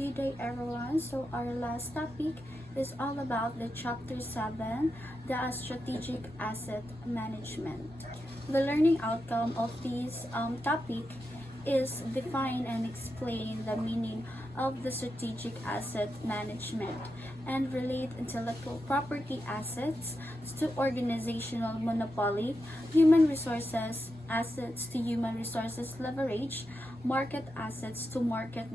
Good day everyone. So our last topic is all about the chapter 7, the strategic asset management. The learning outcome of this topic is define and explain the meaning of the strategic asset management and relate intellectual property assets to organizational monopoly, human resources assets to human resources leverage, market assets to market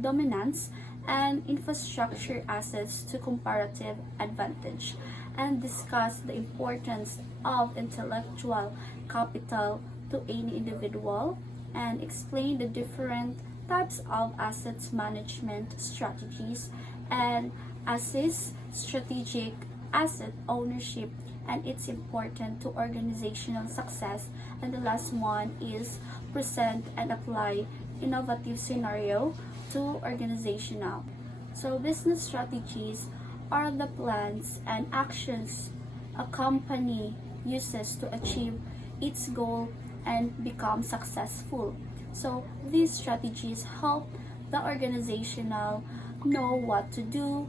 dominance, and infrastructure assets to comparative advantage, and discuss the importance of intellectual capital to any individual, and explain the different types of assets management strategies, and assess strategic asset ownership and it's important to organizational success. And the last one is present and apply innovative scenario to organizational. So business strategies are the plans and actions a company uses to achieve its goal and become successful. So these strategies help the organizational know what to do,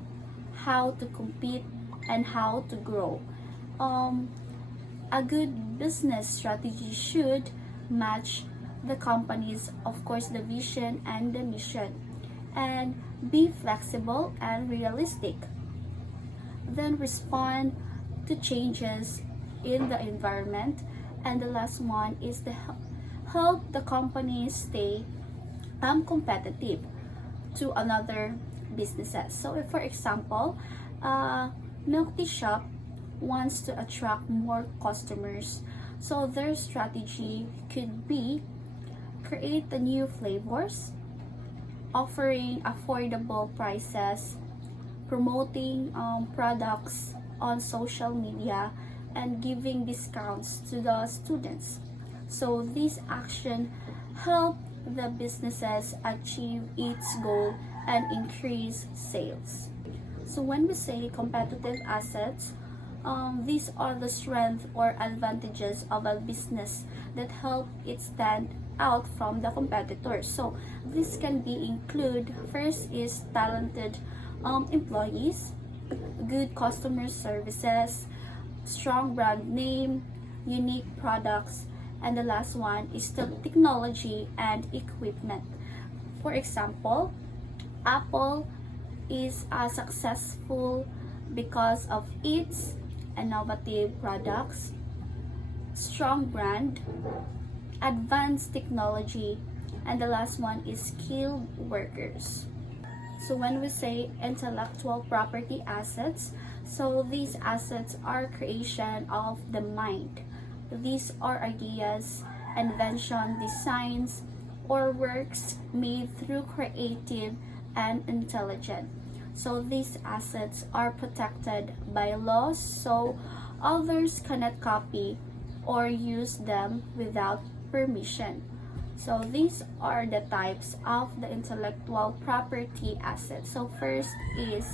how to compete, and how to grow. A good business strategy should match the company's, of course, the vision and the mission, and be flexible and realistic. Then respond to changes in the environment. And the last one is to help the company stay competitive to another businesses. So if, for example, milk tea shop wants to attract more customers, so their strategy could be create the new flavors, offering affordable prices, promoting products on social media, and giving discounts to the students. So this action help the businesses achieve its goal and increase sales. So when we say competitive assets, these are the strengths or advantages of a business that help it stand out from the competitors. So this can be include, first is talented employees, good customer services, strong brand name, unique products, and the last one is the technology and equipment. For example, Apple is successful because of its innovative products, strong brand, advanced technology, and the last one is skilled workers. So when we say intellectual property assets, so these assets are creation of the mind. These are ideas, invention, designs, or works made through creative and intelligent. So these assets are protected by laws, so others cannot copy or use them without permission. So these are the types of the intellectual property assets. So first is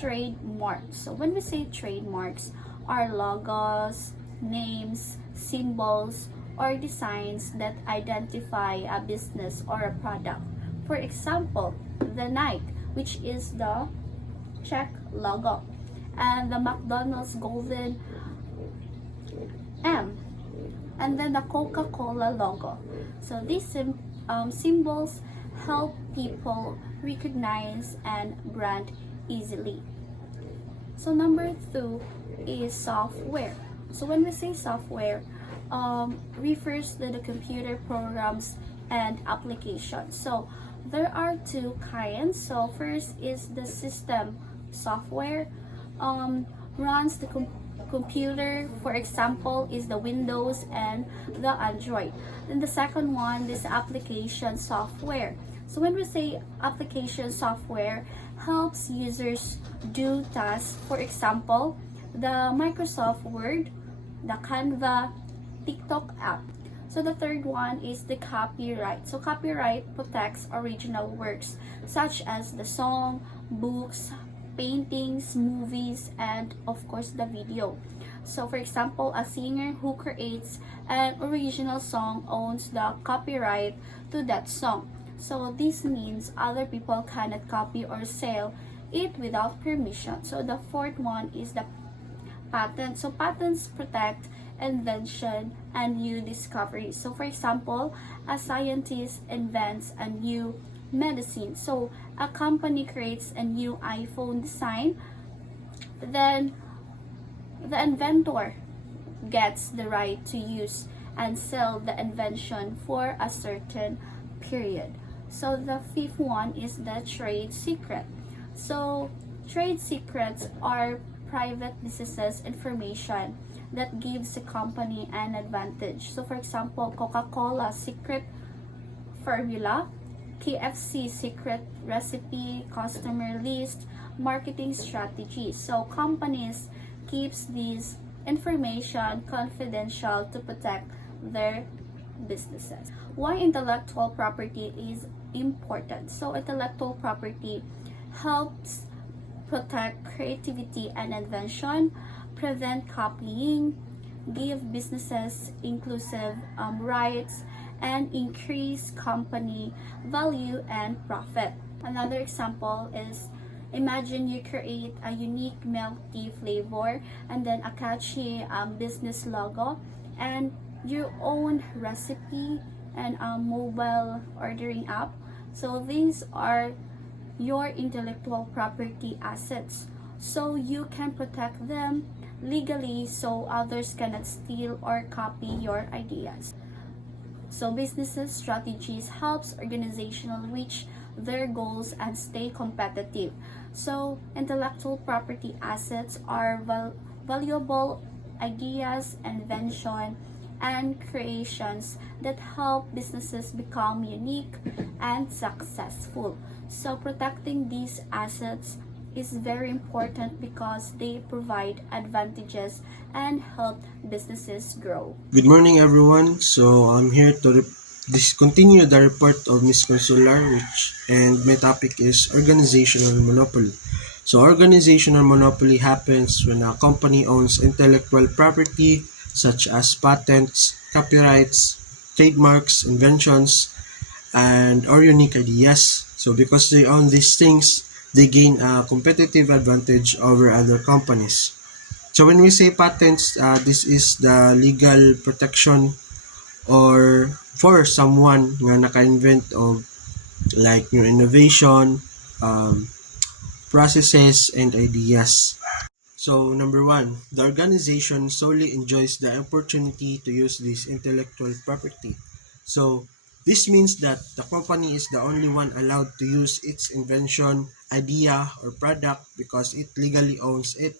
trademarks. So when we say trademarks, are logos, names, symbols, or designs that identify a business or a product. For example, the Nike, which is the check logo, and the McDonald's golden M, and then the Coca-Cola logo. So these symbols help people recognize and brand easily. So number 2 is software. So when we say software, refers to the computer programs and applications. So there are two kinds. So first is the system software, runs the computer, for example, is the Windows and the Android. And the second one is application software. So when we say application software, helps users do tasks, for example, the Microsoft Word, the Canva, TikTok app. So the third one is the copyright. So copyright protects original works such as the song, books, paintings, movies, and of course the video. So for example, a singer who creates an original song owns the copyright to that song. So this means other people cannot copy or sell it without permission. So the fourth one is the patent. So patents protect invention and new discoveries. So for example, a scientist invents a new medicine. So a company creates a new iPhone design, then the inventor gets the right to use and sell the invention for a certain period. So the fifth one is the trade secret. So trade secrets are private businesses information that gives the company an advantage. So for example, Coca-Cola secret formula, KFC secret recipe, customer list, marketing strategy. So companies keeps these information confidential to protect their businesses. Why intellectual property is important? So intellectual property helps protect creativity and invention, prevent copying, give businesses inclusive rights, and increase company value and profit. Another example is, imagine you create a unique milk tea flavor and then a catchy business logo and your own recipe and a mobile ordering app. So these are your intellectual property assets. So you can protect them legally so others cannot steal or copy your ideas. So businesses strategies helps organizational reach their goals and stay competitive. So intellectual property assets are valuable ideas, invention, and creations that help businesses become unique and successful. So protecting these assets is very important because they provide advantages and help businesses grow. Good morning, everyone. So I'm here to discontinue the report of Ms. Consular, and my topic is organizational monopoly. So organizational monopoly happens when a company owns intellectual property such as patents, copyrights, trademarks, inventions, and or unique ideas. So because they own these things, they gain a competitive advantage over other companies. So when we say patents, this is the legal protection or for someone nga naka-invent of like new innovation, um, processes, and ideas. So number one, the organization solely enjoys the opportunity to use this intellectual property. So this means that the company is the only one allowed to use its invention, idea, or product because it legally owns it.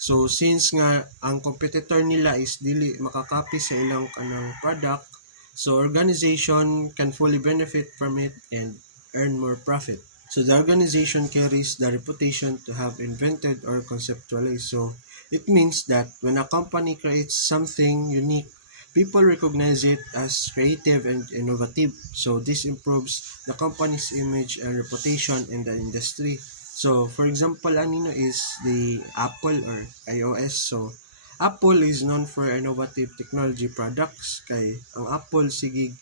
So since nga ang competitor nila is dili makakopy sa ilang kanang product, so organization can fully benefit from it and earn more profit. So the organization carries the reputation to have invented or conceptualized. So it means that when a company creates something unique, people recognize it as creative and innovative. So this improves the company's image and reputation in the industry. So for example, anino is the Apple or iOS. So Apple is known for innovative technology products kay ang Apple sige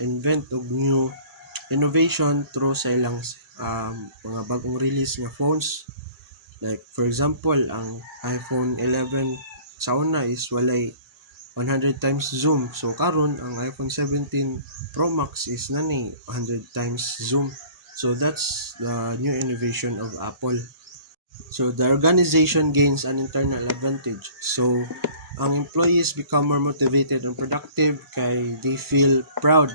invent og new innovation through sa ilang mga bagong release nga phones. Like for example, ang iPhone 11 sa una is walay 100 times zoom. So karon ang iPhone 17 Pro Max is nani 100 times zoom. So that's the new innovation of Apple. So the organization gains an internal advantage. So ang employees become more motivated and productive kay they feel proud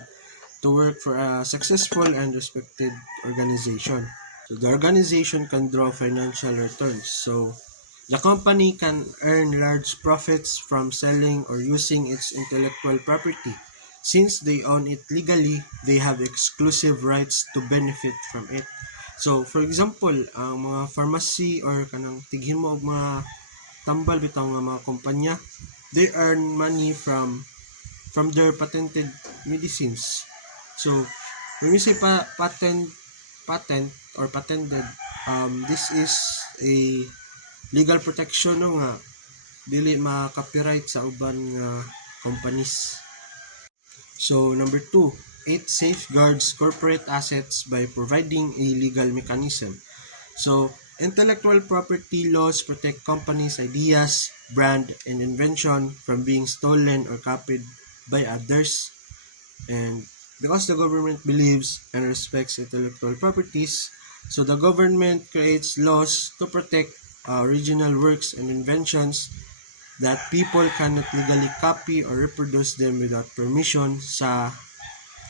to work for a successful and respected organization. So the organization can draw financial returns. So the company can earn large profits from selling or using its intellectual property. Since they own it legally, they have exclusive rights to benefit from it. So for example, ang mga pharmacy or kanang tighimo og mga tambal bitaw nga mga kumpanya, they earn money from their patented medicines. So when we say patent or patented, this is a legal protection no nga dili ma-copyright sa uban nga companies. So number 2, it safeguards corporate assets by providing a legal mechanism. So, intellectual property laws protect companies' ideas, brand, and invention from being stolen or copied by others. And because the government believes and respects intellectual properties, so the government creates laws to protect original works and inventions that people cannot legally copy or reproduce them without permission sa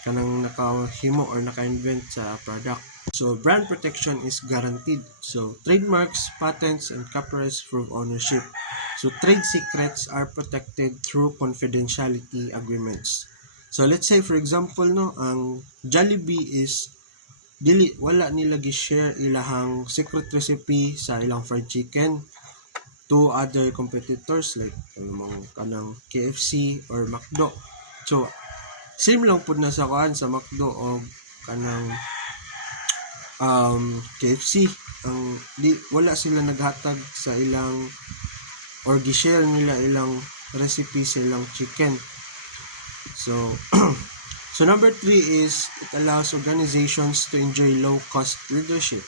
kanang nakahimo or naka-invent sa product. So, brand protection is guaranteed. So, trademarks, patents, and copyrights prove ownership. So, trade secrets are protected through confidentiality agreements. So, let's say for example, no, ang Jollibee is wala nila gi-share ilahang secret recipe sa ilang fried chicken to other competitors like kanang KFC or McDo. So, same lang pud na sa sa McDo o kanang KFC. Wala sila naghatag sa ilang or gi-share nila ilang recipe sa ilang chicken. So, so number 3 is it allows organizations to enjoy low-cost leadership.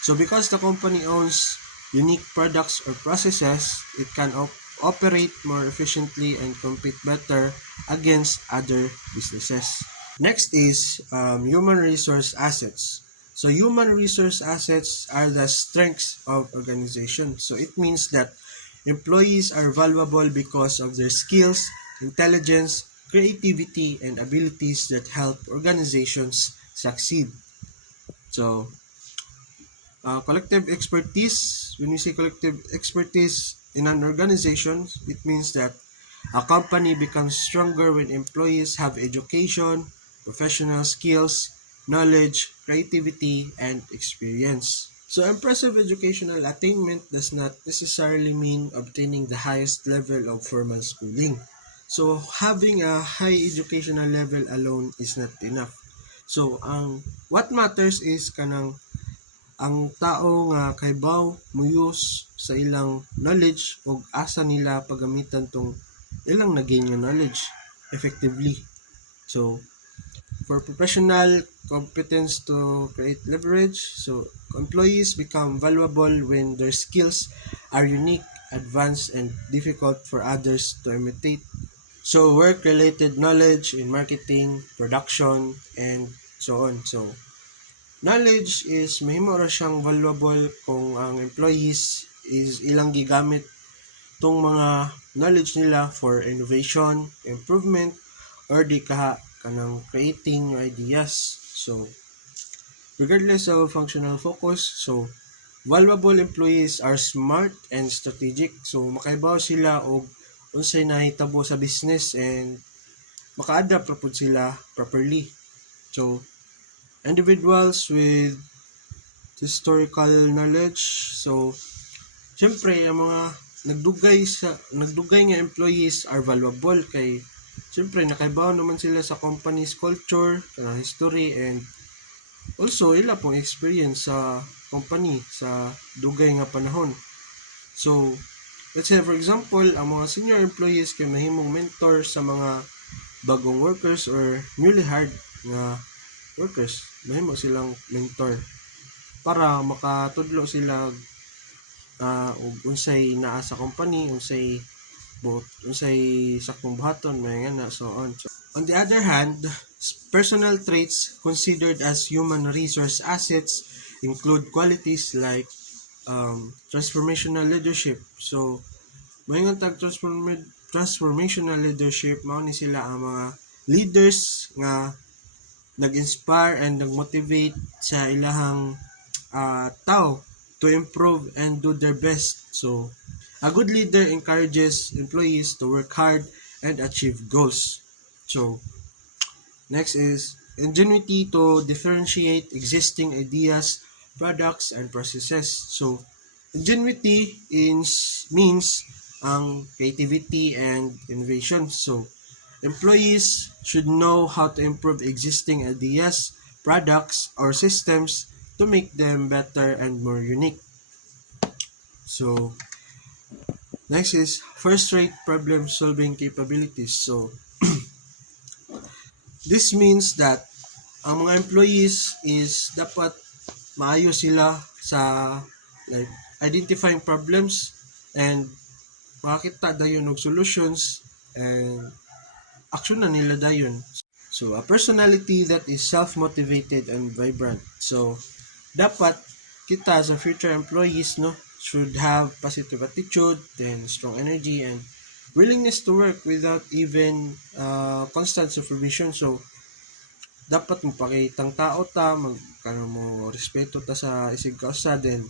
So, because the company owns unique products or processes, it can operate more efficiently and compete better against other businesses. Next is human resource assets. So, human resource assets are the strengths of organization. So, it means that employees are valuable because of their skills, intelligence, creativity, and abilities that help organizations succeed. So, collective expertise, when we say collective expertise in an organization, it means that a company becomes stronger when employees have education, professional skills, knowledge, creativity, and experience. So, impressive educational attainment does not necessarily mean obtaining the highest level of formal schooling. So, having a high educational level alone is not enough. So, what matters is kanang ang tao nga kaybaw muyos sa ilang knowledge o asa nila pagamitan tong ilang nagain nga knowledge effectively. So, for professional competence to create leverage, so employees become valuable when their skills are unique, advanced, and difficult for others to imitate. So, work-related knowledge in marketing, production, and so on. So, knowledge is mahimo ra siyang valuable kung ang employees is ilang gigamit tong mga knowledge nila for innovation, improvement, or di kanang creating ideas. So, regardless of functional focus, so valuable employees are smart and strategic. So, makaibaw sila og unsay nahitabo sa business and maka-adapt ra pud sila properly. So, individuals with historical knowledge. So, syempre, ang mga nagdugay nga employees are valuable kay syempre nakaibaw naman sila sa company's culture, history, and also ila pong experience sa company sa dugay nga panahon. So, let's say for example, ang mga senior employees kay mahimong mentor sa mga bagong workers or newly hired nga workers. Mahimo silang mentor para makatudlo sila og unsay naa sa company, unsay sakmong buhaton, may nga so on. So, on the other hand, personal traits considered as human resource assets include qualities like transformational leadership. So, mayroon tag transformational leadership, mao ni sila ang mga leaders nga nag-inspire and nag-motivate sa ilahang tao to improve and do their best. So, a good leader encourages employees to work hard and achieve goals. So, next is ingenuity to differentiate existing ideas, products, and processes. So, ingenuity means ang creativity and innovation. So, employees should know how to improve existing ideas, products, or systems to make them better and more unique. So, next is first-rate problem-solving capabilities. So, This means that ang mga employees is dapat maayos sila sa like identifying problems and makakita dayon og solutions and action na nila dayon. So, a personality that is self-motivated and vibrant. So, dapat kita as a future employees, no, should have positive attitude, then strong energy, and willingness to work without even constant supervision. So, dapat mo pakitang tao ta, magkano mo respeto ta sa isig kausa, then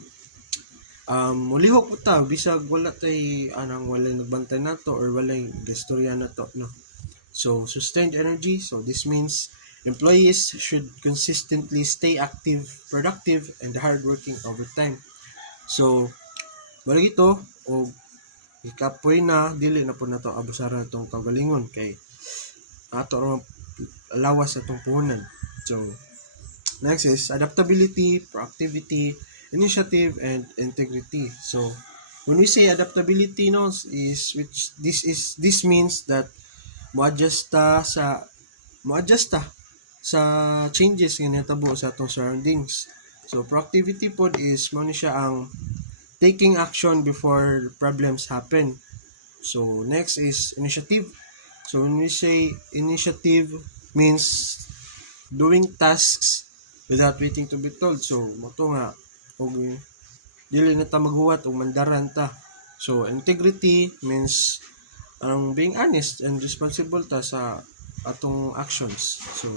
mulihok po ta, bisag wala tay anang wala nagbantay nato or walay gastorya nato, no. So, sustained energy. So, this means employees should consistently stay active, productive, and hardworking over time. So, wala ito, o ikapoy na, dili na po na ito abusaran itong kagalingon kay ato ron lawas itong puhunan. So, next is adaptability, proactivity, initiative, and integrity. So, when we say adaptability, no, is this means that mo-adjust ta sa changes nga natabo sa atong surroundings. So proactivity pod is mo ni siya ang taking action before problems happen. So next is initiative. So when we say initiative means doing tasks without waiting to be told. So moto nga og dili na ta maghuwat og mandaran ta. So integrity means being honest and responsible ta sa atong actions. So,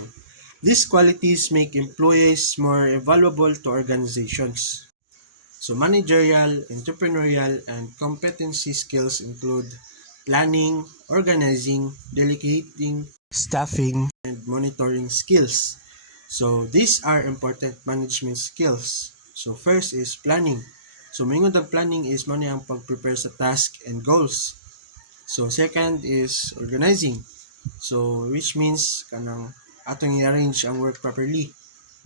these qualities make employees more valuable to organizations. So, managerial, entrepreneurial, and competency skills include planning, organizing, delegating, staffing, and monitoring skills. So, these are important management skills. So, first is planning. So, mingon ang planning is mo ang pag-prepare sa task and goals. So second is organizing. So which means kanang atong i-arrange ang work properly.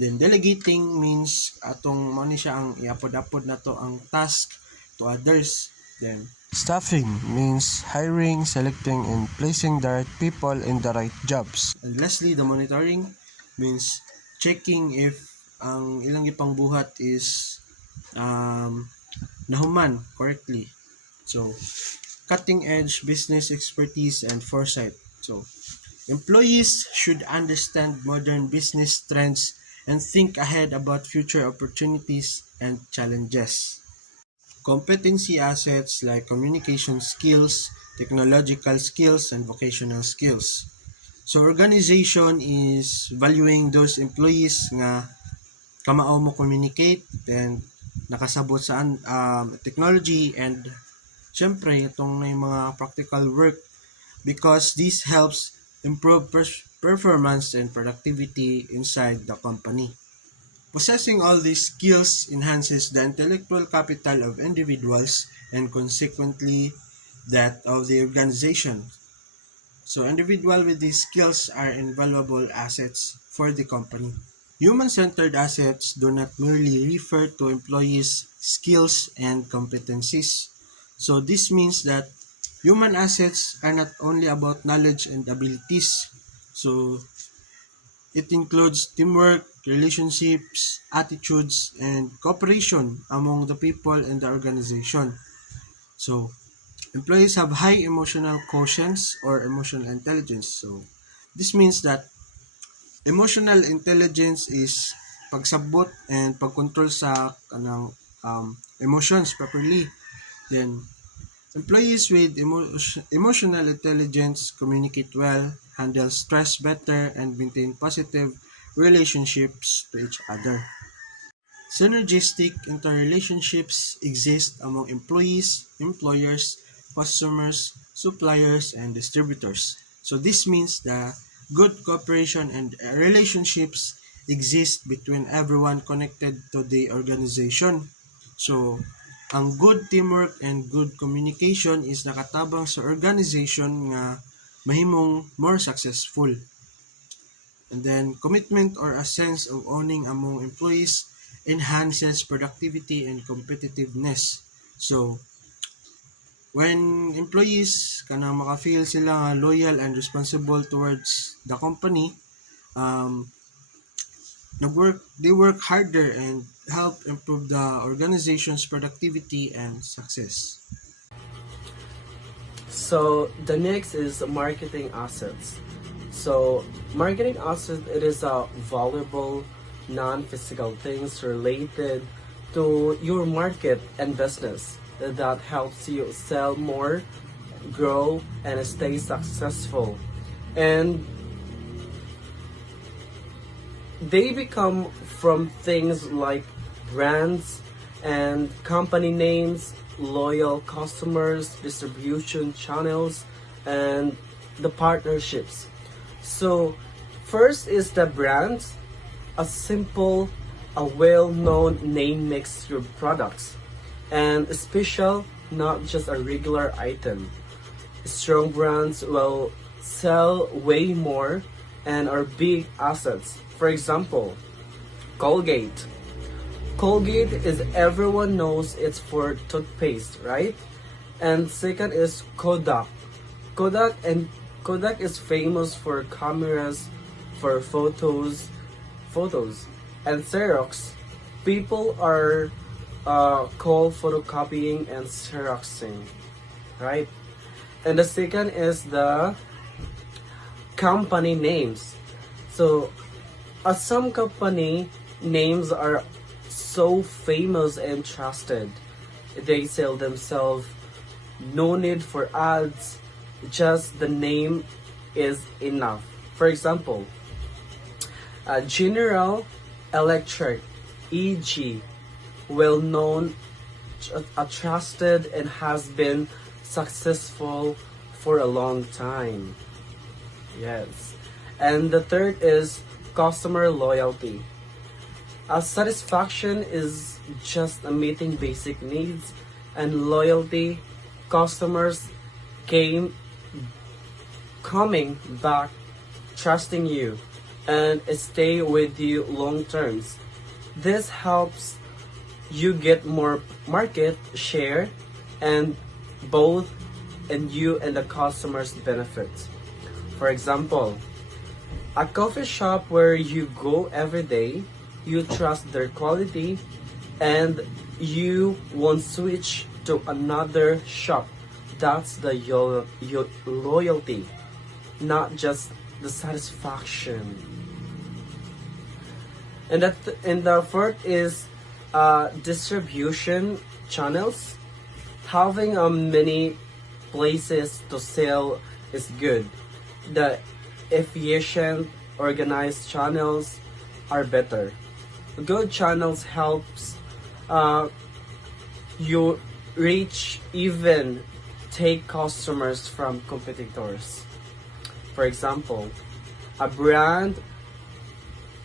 Then delegating means atong mo ni siya ang iapod-apod nato ang task to others. Then staffing means hiring, selecting, and placing the right people in the right jobs. And lastly, the monitoring means checking if ang ilang gipang buhat is nahuman correctly. So cutting-edge business expertise and foresight. So, employees should understand modern business trends and think ahead about future opportunities and challenges. Competency assets like communication skills, technological skills, and vocational skills. So, organization is valuing those employees nga kamao mo communicate and nakasabot sa technology and syempre, itong na yung mga practical work because this helps improve performance and productivity inside the company. Possessing all these skills enhances the intellectual capital of individuals and consequently that of the organization. So individuals with these skills are invaluable assets for the company. Human-centered assets do not merely refer to employees' skills and competencies. So this means that human assets are not only about knowledge and abilities. So it includes teamwork, relationships, attitudes, and cooperation among the people in the organization. So employees have high emotional quotients or emotional intelligence. So this means that emotional intelligence is pagsabot and pagkontrol sa kanang emotions properly. Then employees with emotional intelligence communicate well, handle stress better, and maintain positive relationships to each other. Synergistic interrelationships exist among employees, employers, customers, suppliers, and distributors. So this means that good cooperation and relationships exist between everyone connected to the organization. So, ang good teamwork and good communication is nakatabang sa organization nga mahimong more successful. And then, commitment or a sense of owning among employees enhances productivity and competitiveness. So, when employees kanang maka-feel sila nga loyal and responsible towards the company, um, they work harder and help improve the organization's productivity and success. So the next is marketing assets. So marketing assets, it is a valuable non-physical things related to your market and business that helps you sell more, grow, and stay successful. And they become from things like brands and company names, loyal customers, distribution channels, and the partnerships. So, first is the brand. A simple, a well-known name makes your products and special, not just a regular item. Strong brands will sell way more and are big assets. For example, Colgate. Colgate is everyone knows it's for toothpaste, right? And second is Kodak. Kodak is famous for cameras, for photos, and Xerox. People are called photocopying and Xeroxing, right? And the second is the company names. So, some company names are so famous and trusted. They sell themselves, no need for ads, just the name is enough. For example, General Electric, EG, well known, trusted, and has been successful for a long time. Yes. And the third is customer loyalty. Satisfaction is just meeting basic needs, and loyalty, customers came coming back, trusting you, and stay with you long terms. This helps you get more market share, and both and you and the customers benefit. For example, a coffee shop where you go every day, you trust their quality, and you won't switch to another shop. That's the loyalty, not just the satisfaction. And the fourth is distribution channels. Having many places to sell is good. The efficient, organized channels are better. Good channels helps uh, you reach, even take customers from competitors. For example, a brand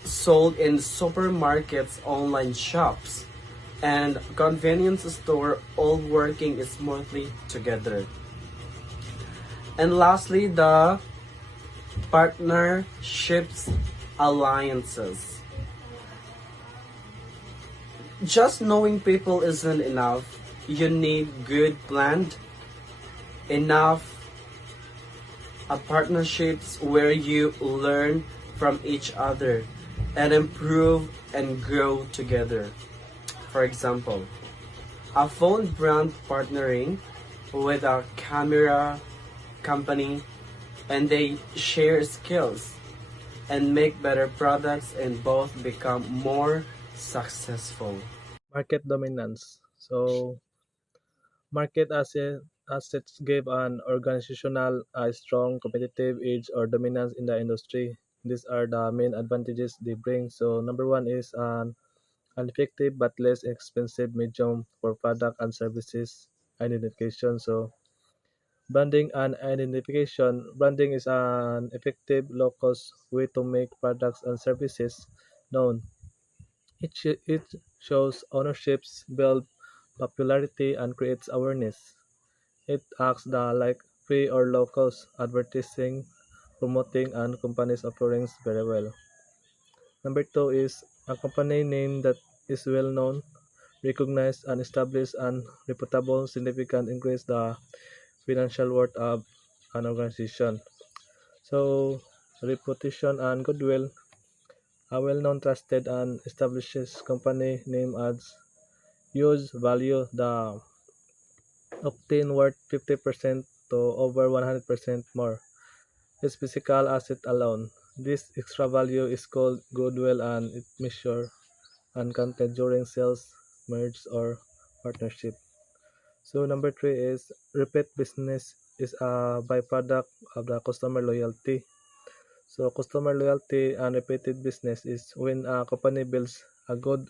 sold in supermarkets, online shops, and convenience store all working smoothly together. And lastly, the partnerships, alliances. Just knowing people isn't enough. You need good planned, enough partnerships where you learn from each other and improve and grow together. For example, a phone brand partnering with a camera company, and they share skills and make better products and both become more successful. Market dominance. So, assets give an organizational a strong competitive edge or dominance in the industry. These are the main advantages they bring. So, number one is an effective but less expensive medium for product and services identification. So, branding and identification. Branding is an effective, low-cost way to make products and services known. It shows ownerships, builds popularity, and creates awareness. It acts like free or low-cost advertising, promoting and companies' offerings very well. Number two is a company name that is well known, recognized, and established and reputable significant increase the financial worth of an organization. So reputation and goodwill. A well-known, trusted, and established company name adds huge value, the often worth 50% to over 100% more its physical asset alone. This extra value is called goodwill and it measured and counted during sales, merge, or partnership. So number three is repeat business is a byproduct of the customer loyalty. So customer loyalty and repeated business is when a company builds a good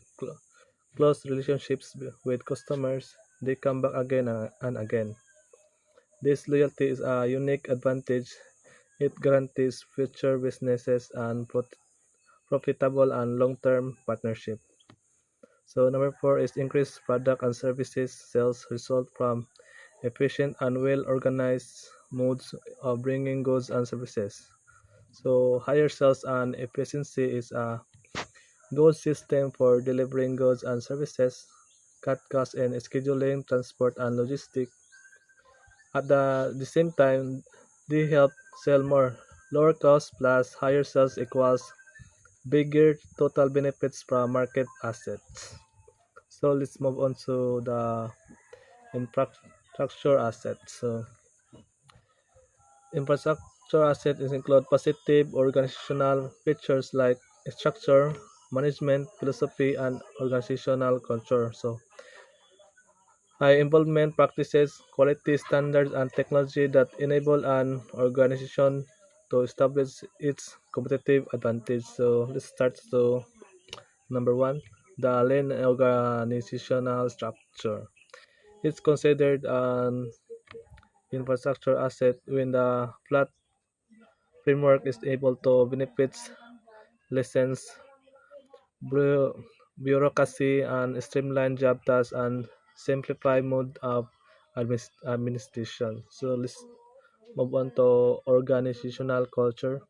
close relationships with customers, they come back again and again. This loyalty is a unique advantage. It guarantees future businesses and profitable and long-term partnership. So number four is increased product and services sales result from efficient and well-organized modes of bringing goods and services. So higher sales and efficiency is a good system for delivering goods and services, cut costs in scheduling, transport, and logistics. At the same time, they help sell more. Lower cost plus higher sales equals bigger total benefits from market assets. So let's move on to the infrastructure assets. So infrastructure assets include positive organizational features like structure, management, philosophy, and organizational culture. So high involvement practices, quality standards, and technology that enable an organization to establish its competitive advantage. So let's start to number one, the lean organizational structure. It's considered an infrastructure asset when the flat framework is able to benefits lessons bu- bureaucracy and streamline job tasks and simplify mode of administration. So let's move on to organizational culture.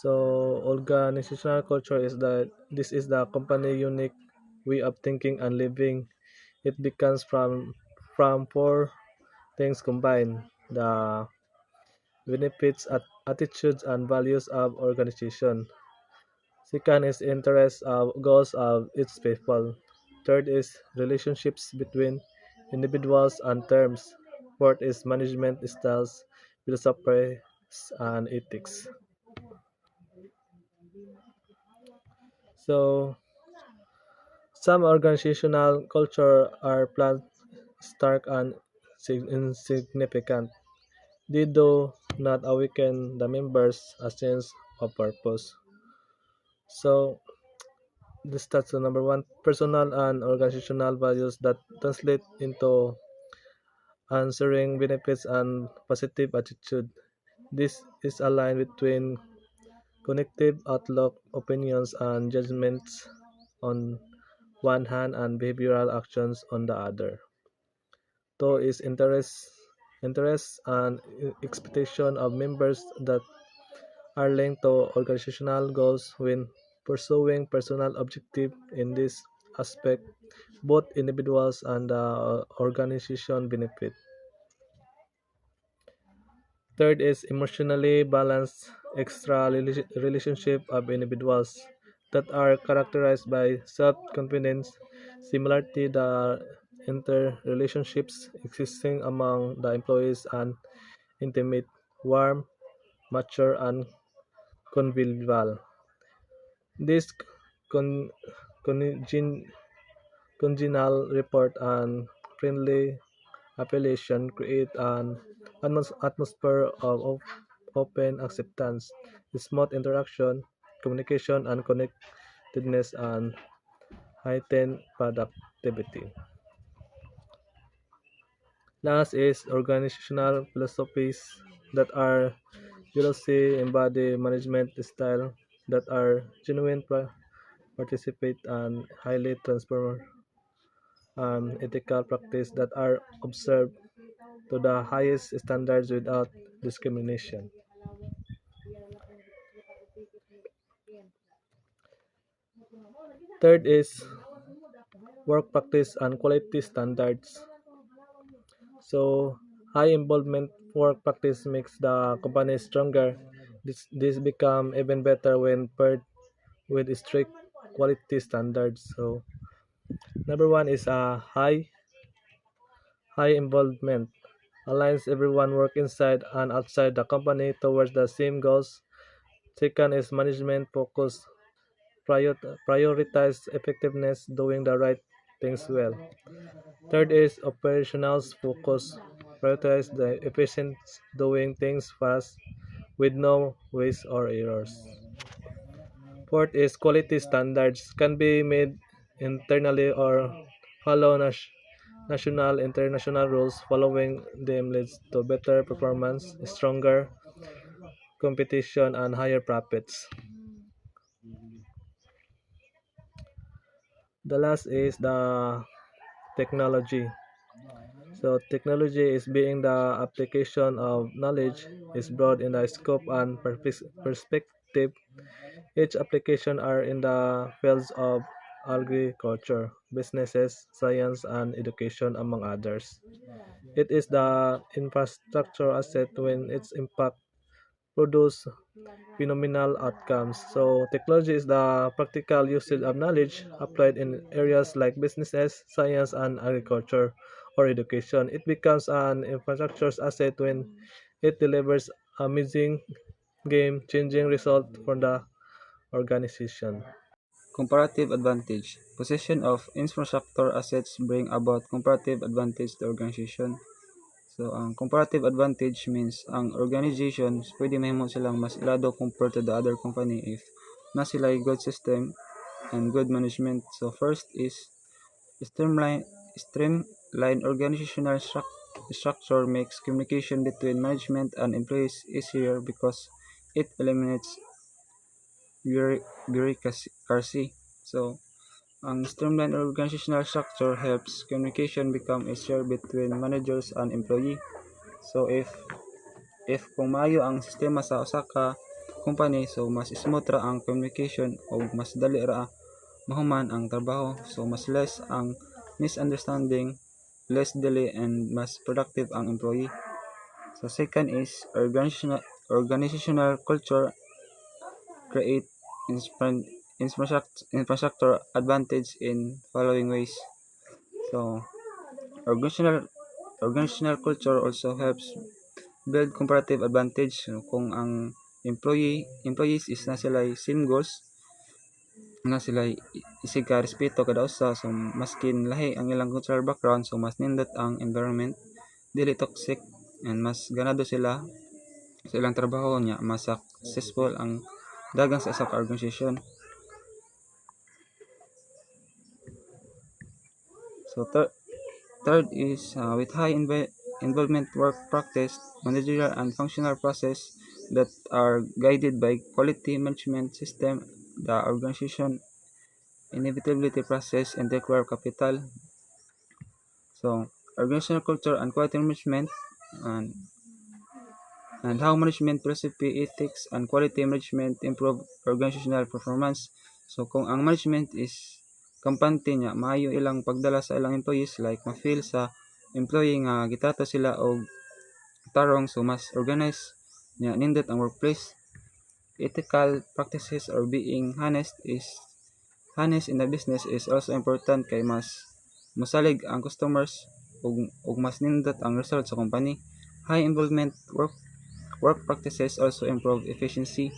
So organizational culture is that this is the company unique way of thinking and living. It becomes from four things combined: the benefits, attitudes, and values of organization. Second is interests of goals of its people. Third is relationships between individuals and terms. Fourth is management styles, philosophy, and ethics. So some organizational culture are plant stark and insignificant. They do not awaken the members a sense of purpose. So this that's the number one personal and organizational values that translate into answering benefits and positive attitude. This is a line between cognitive outlook, opinions, and judgments on one hand and behavioral actions on the other. Two is interests and expectation of members that are linked to organizational goals when pursuing personal objective in this aspect both individuals and the organization benefit. Third is emotionally balanced extra relationship of individuals that are characterized by self-confidence, similarity the interrelationships existing among the employees and intimate, warm, mature, and convivial. This con- congen- congenial report and friendly affiliation create an atmosphere of open acceptance, smooth interaction, communication, and connectedness, and heightened productivity. Last is organizational philosophies that are jealousy embody management style that are genuine participate and highly transformer ethical practice that are observed to the highest standards without discrimination. Third is work practice and quality standards. So high involvement work practice makes the company stronger. This become even better when paired with strict quality standards. So number one is high involvement. Aligns everyone work inside and outside the company towards the same goals. Second is management focus. Prioritize effectiveness, doing the right things well. Third is operationals focus. Prioritize the efficient doing things fast with no waste or errors. Fourth is quality standards can be made internally or follow national international rules. Following them leads to better performance, stronger competition, and higher profits. The last is the technology. So technology is being the application of knowledge is broad in the scope and perspective. Each application are in the fields of agriculture, businesses, science, and education, among others. It is the infrastructure asset when its impact produce phenomenal outcomes. So technology is the practical usage of knowledge applied in areas like businesses, science, and agriculture or education. It becomes an infrastructure asset when it delivers amazing game-changing result for the organization. Comparative advantage. Possession of infrastructure assets bring about comparative advantage to organization. So, ang comparative advantage means ang organization pwede mahimo silang mas ilado compared to the other company if na sila good system and good management. So, first is streamline organizational structure makes communication between management and employees easier because it eliminates bureaucracy. So, ang streamlined organizational structure helps communication become easier between managers and employee. So, if kung maayo ang sistema sa usa ka company, so mas smooth ra ang communication o mas dali ra mahuman ang trabaho. So, mas less ang misunderstanding, less delay, and mas productive ang employee. So, second is organizational culture create infrastructure advantage in following ways. So, organizational culture also helps build comparative advantage. So, kung ang employees is na sila same goals, na sila isig ka respeto kada usa, so maskin lahi ang ilang cultural background, so mas nindot ang environment, dili toxic, and mas ganado sila sa ilang trabaho niya, mas successful ang dagang sa isa ka organization. So third is with high involvement work practice, managerial and functional process that are guided by quality management system, the organization inevitability process and require capital. So organizational culture and quality management and how management recipe ethics and quality management improve organizational performance. So kung ang management is kampante niya, maayo ilang pagdala sa ilang employees, like ma-feel sa employee nga gitrato sila og tarong, so mas organized niya nindot ang workplace. Ethical practices or being honest in the business is also important kay mas mosalig ang customers ug mas nindot ang result sa company. High involvement work practices also improve efficiency.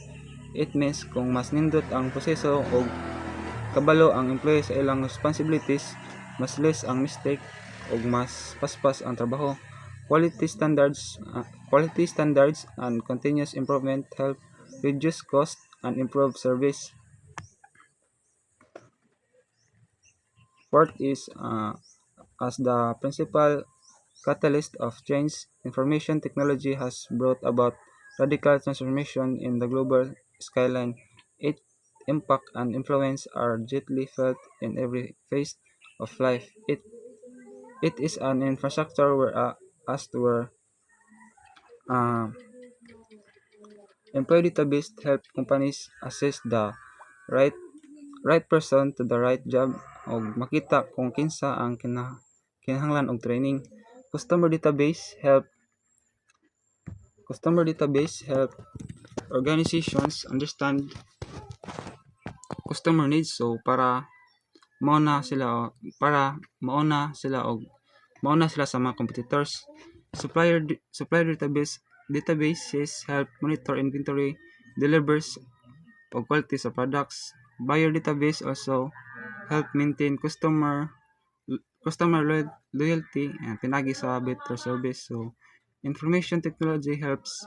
It means kung mas nindot ang proseso o kabalo ang employee sa ilang responsibilities, mas less ang mistake o mas paspas ang trabaho. Quality standards and continuous improvement help reduce cost and improve service. Fourth is as the principal catalyst of change, information technology has brought about radical transformation in the global skyline. Its impact and influence are deeply felt in every phase of life. It is an infrastructure where employee database help companies assess the right right person to the right job o makita kung kinsa ang kinahanglan og training. Customer database help organizations understand customer needs, so para mauna sila sa mga competitors. Supplier databases help monitor inventory, delivers of quality sa products. Buyer database also help maintain customer loyalty and pinagi sa better service. So information technology helps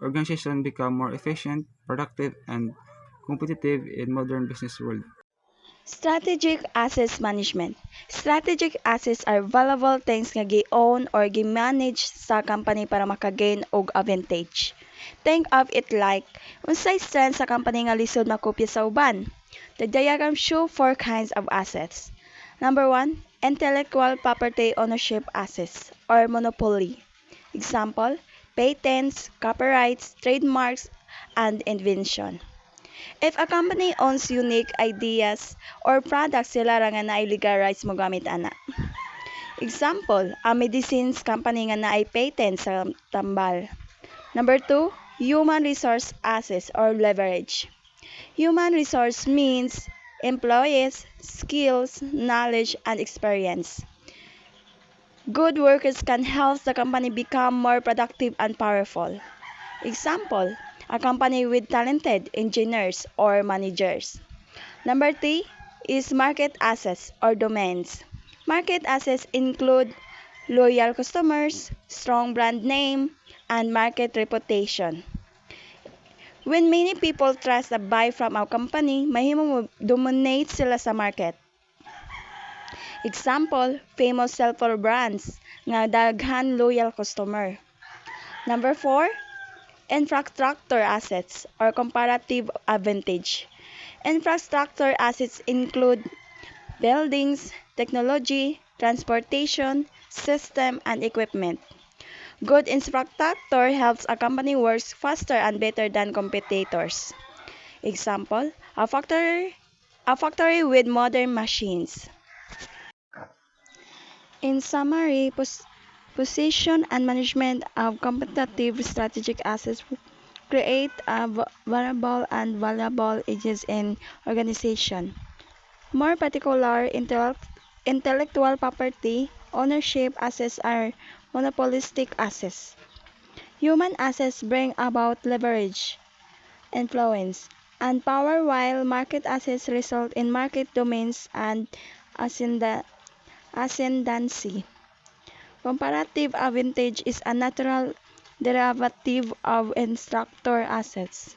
organization become more efficient, productive, and competitive in modern business world. Strategic assets management. Strategic assets are valuable things nga gi-own or gi-manage sa company para maka-gain og advantage. Think of it like unsay strength sa company nga lisod makopya sa uban. The diagram show 4 kinds of assets. Number 1, intellectual property ownership assets or monopoly. Example, patents, copyrights, trademarks, and invention. If a company owns unique ideas or products, sila ra nga naay legal rights mo gamit ana. Example, a medicines company nga naay patent sa tambal. Number 2, human resource assets or leverage. Human resource means employees, skills, knowledge, and experience. Good workers can help the company become more productive and powerful. Example, a company with talented engineers or managers. Number 3 is market assets or domains. Market assets include loyal customers, strong brand name, and market reputation. When many people trust and buy from a company, mahimo mo dominate sila sa market. Example, famous cell phone brands nga daghan loyal customer. Number 4, infrastructure assets or comparative advantage. Infrastructure assets include buildings, technology, transportation, system, and equipment. Good infrastructure helps a company work faster and better than competitors. Example, a factory with modern machines. In summary, position and management of competitive strategic assets create a variable and valuable edges in organization. More particular, intellectual property ownership assets are monopolistic assets. Human assets bring about leverage, influence, and power, while market assets result in market domains and ascendancy. Comparative advantage is a natural derivative of instructor assets.